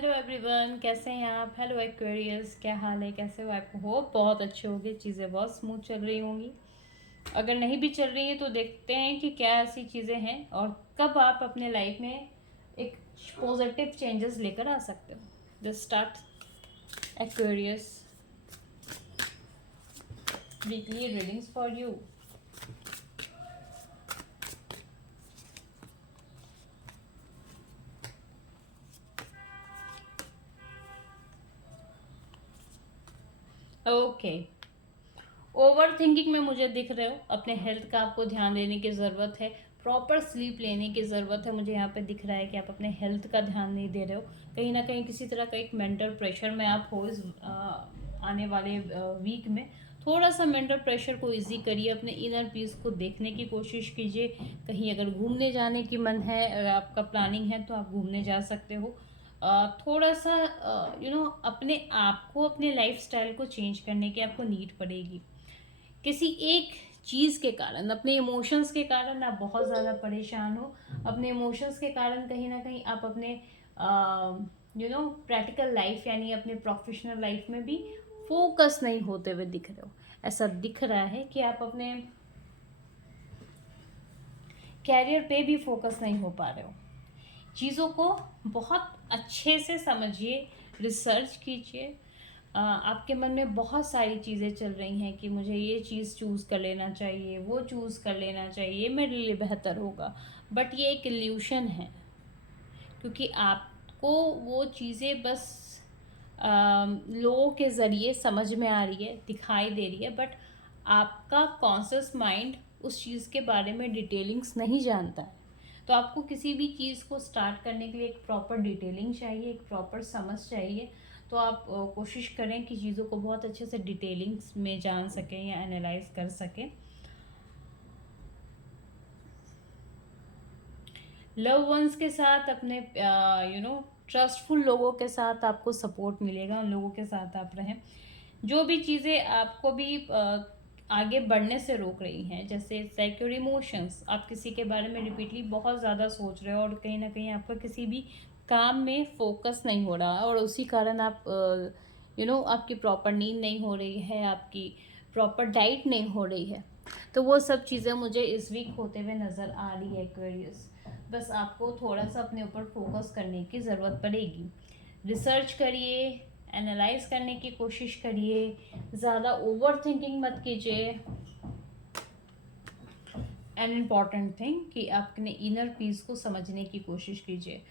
Hello everyone, कैसे हैं आप। हेलो एक्वेरियस, क्या हाल है, कैसे हो आप। होप बहुत अच्छे होंगे, चीज़ें बहुत स्मूथ चल रही होंगी। अगर नहीं भी चल रही है तो देखते हैं कि क्या ऐसी चीज़ें हैं और कब आप अपने लाइफ में एक पॉजिटिव चेंजेस लेकर आ सकते हो। Just start Aquarius weekly readings for you. Okay, over thinking में मुझे दिख रहे हो। अपने हेल्थ का आपको ध्यान देने की ज़रूरत है, प्रॉपर स्लीप लेने की ज़रूरत है। मुझे यहाँ पे दिख रहा है कि आप अपने हेल्थ का ध्यान नहीं दे रहे हो। कहीं ना कहीं किसी तरह का एक मेंटल प्रेशर में आप हो इस आने वाले वीक में। थोड़ा सा मेंटल प्रेशर को इजी करिए, अपने इनर पीस को देखने की कोशिश कीजिए। कहीं अगर घूमने जाने की मन है, आपका प्लानिंग है, तो आप घूमने जा सकते हो। थोड़ा सा अपने आप को, अपने लाइफस्टाइल को चेंज करने की आपको नीड पड़ेगी। किसी एक चीज़ के कारण, अपने इमोशंस के कारण आप बहुत ज़्यादा परेशान हो। अपने इमोशंस के कारण कहीं ना कहीं आप अपने प्रैक्टिकल लाइफ यानी अपने प्रोफेशनल लाइफ में भी फोकस नहीं होते हुए दिख रहे हो। ऐसा दिख रहा है कि आप अपने कैरियर पे भी फोकस नहीं हो पा रहे हो। चीज़ों को बहुत अच्छे से समझिए, रिसर्च कीजिए। आपके मन में बहुत सारी चीज़ें चल रही हैं कि मुझे ये चीज़ चूज़ कर लेना चाहिए, वो चूज़ कर लेना चाहिए, मेरे लिए बेहतर होगा। बट ये एक इल्यूशन है, क्योंकि आपको वो चीज़ें बस लोगों के ज़रिए समझ में आ रही है, दिखाई दे रही है, बट आपका कॉन्शियस माइंड उस चीज़ के बारे में डिटेलिंग्स नहीं जानता है। तो आपको किसी भी चीज़ को स्टार्ट करने के लिए एक प्रॉपर डिटेलिंग चाहिए, एक प्रॉपर समझ चाहिए। तो आप कोशिश करें कि चीज़ों को बहुत अच्छे से डिटेलिंग्स में जान सकें या एनालाइज कर सकें। लव वंस के साथ, अपने ट्रस्टफुल लोगों के साथ आपको सपोर्ट मिलेगा, उन लोगों के साथ आप रहें। जो भी चीज़ें आपको भी आगे बढ़ने से रोक रही हैं, जैसे सेक्योर इमोशंस, आप किसी के बारे में रिपीटली बहुत ज़्यादा सोच रहे हो और कहीं ना कहीं आपका किसी भी काम में फोकस नहीं हो रहा और उसी कारण आप आपकी प्रॉपर नींद नहीं हो रही है, आपकी प्रॉपर डाइट नहीं हो रही है। तो वो सब चीज़ें मुझे इस वीक होते हुए नज़र आ रही है एक्वेरियस। बस आपको थोड़ा सा अपने ऊपर फोकस करने की ज़रूरत पड़ेगी। रिसर्च करिए, एनालाइज करने की कोशिश करिए, ज़्यादा ओवर थिंकिंग मत कीजिए। एन इम्पॉर्टेंट थिंग कि आप अपने इनर पीस को समझने की कोशिश कीजिए।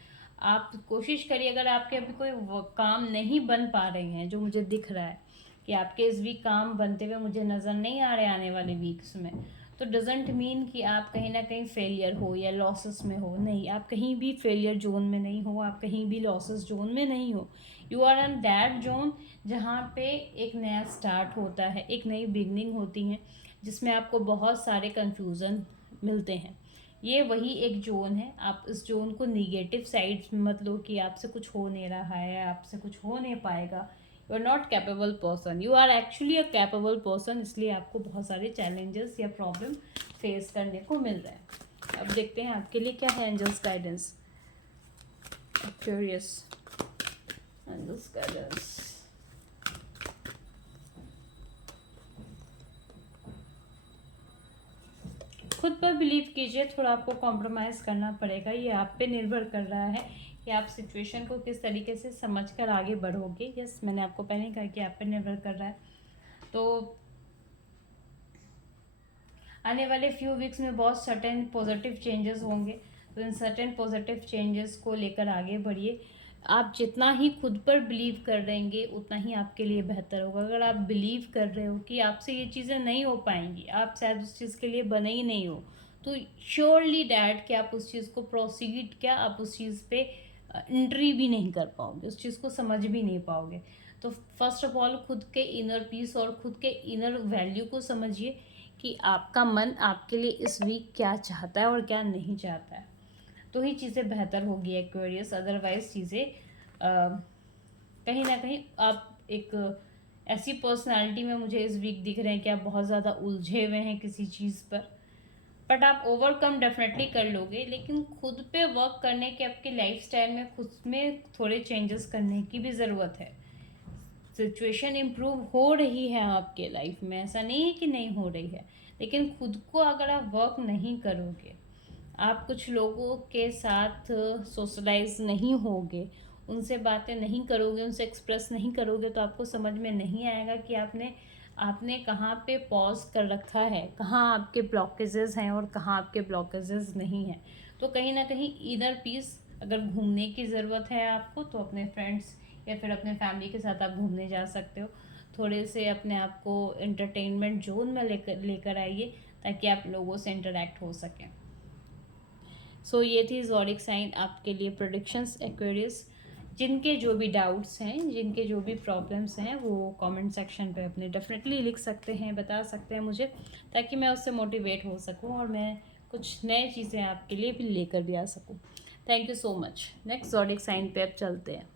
आप कोशिश करिए, अगर आपके अभी कोई काम नहीं बन पा रहे हैं, जो मुझे दिख रहा है कि आपके इस वीक काम बनते हुए मुझे नज़र नहीं आ रहे आने वाले वीक्स में, तो डजेंट मीन कि आप कहीं ना कहीं फेलियर हो या लॉसेस में हो। नहीं, आप कहीं भी फेलियर जोन में नहीं हो, आप कहीं भी लॉसेस जोन में नहीं हो। You are in that zone जहाँ पे एक नया स्टार्ट होता है, एक नई बिगनिंग होती है, जिसमें आपको बहुत सारे कन्फ्यूज़न मिलते हैं। ये वही एक जोन है। आप इस जोन को निगेटिव साइड मत लो कि आपसे कुछ हो नहीं रहा है, आपसे कुछ हो नहीं पाएगा। You are not capable person, you are actually a capable person. इसलिए आपको बहुत सारे चैलेंजेस या प्रॉब्लम फेस करने को मिल रहे हैं। अब देखते हैं आपके लिए क्या है angels guidance. Curious angels guidance. खुद पर बिलीव कीजिए, थोड़ा आपको कॉम्प्रोमाइज़ करना पड़ेगा। ये आप पे निर्भर कर रहा है कि आप सिचुएशन को किस तरीके से समझकर आगे बढ़ोगे। यस, मैंने आपको पहले ही कहा कि आप पे निर्भर कर रहा है। तो आने वाले फ्यू वीक्स में बहुत सर्टेन पॉजिटिव चेंजेस होंगे। तो इन सर्टेन पॉजिटिव चेंजेस को लेकर आगे बढ़िए। आप जितना ही खुद पर बिलीव कर रहेंगे उतना ही आपके लिए बेहतर होगा। अगर आप बिलीव कर रहे हो कि आपसे ये चीज़ें नहीं हो पाएंगी, आप शायद उस चीज़ के लिए बने ही नहीं हो, तो श्योरली डैट कि आप उस चीज़ को प्रोसीड, क्या आप उस चीज़ पे एंट्री भी नहीं कर पाओगे, उस चीज़ को समझ भी नहीं पाओगे। तो फर्स्ट ऑफ ऑल खुद के इनर पीस और खुद के इनर वैल्यू को समझिए कि आपका मन आपके लिए इस वीक क्या चाहता है और क्या नहीं चाहता है। तो ही चीज़ें बेहतर होगी एक्वेरियस। अदरवाइज चीज़ें कहीं ना कहीं आप एक ऐसी पर्सनालिटी में मुझे इस वीक दिख रहे हैं कि आप बहुत ज़्यादा उलझे हुए हैं किसी चीज़ पर। बट आप ओवरकम डेफिनेटली कर लोगे, लेकिन खुद पे वर्क करने के, आपके लाइफस्टाइल में खुद में थोड़े चेंजेस करने की भी ज़रूरत है। सिचुएशन इम्प्रूव हो रही है आपके लाइफ में, ऐसा नहीं है कि नहीं हो रही है, लेकिन खुद को अगर आप वर्क नहीं करोगे, आप कुछ लोगों के साथ सोशलाइज नहीं होगे, उनसे बातें नहीं करोगे, उनसे एक्सप्रेस नहीं करोगे, तो आपको समझ में नहीं आएगा कि आपने कहाँ पे पॉज कर रखा है, कहाँ आपके ब्लॉकेजेस हैं और कहाँ आपके ब्लॉकेजेस नहीं हैं। तो कहीं ना कहीं इनर पीस, अगर घूमने की ज़रूरत है आपको, तो अपने फ्रेंड्स या फिर अपने फैमिली के साथ आप घूमने जा सकते हो। थोड़े से अपने आप को एंटरटेनमेंट जोन में लेकर आइए, ताकि आप लोगों से इंटरेक्ट हो सकें। सो ये थी ज़ोडिक साइन आपके लिए प्रेडिक्शंस एक्वेरियस। जिनके जो भी डाउट्स हैं, जिनके जो भी प्रॉब्लम्स हैं, वो कमेंट सेक्शन पे अपने डेफिनेटली लिख सकते हैं, बता सकते हैं मुझे, ताकि मैं उससे मोटिवेट हो सकूं और मैं कुछ नए चीज़ें आपके लिए भी लेकर भी आ सकूं। Thank you so much. Next zodiac sign पे अब चलते हैं।